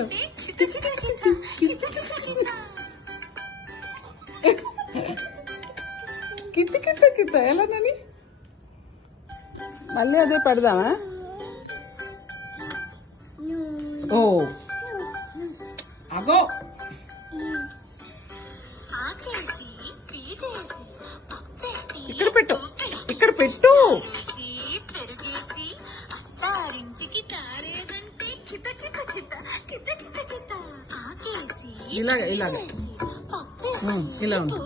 కొంచెం కిత్త కిత్త కిత్త ఎలా నని మళ్ళీ అదే పడదామా? ఓ అగో ఇక్కడ పెట్టు, ఇక్కడ పెట్టు. ఇలాగ ఇలాగ ఇలా ఉంది.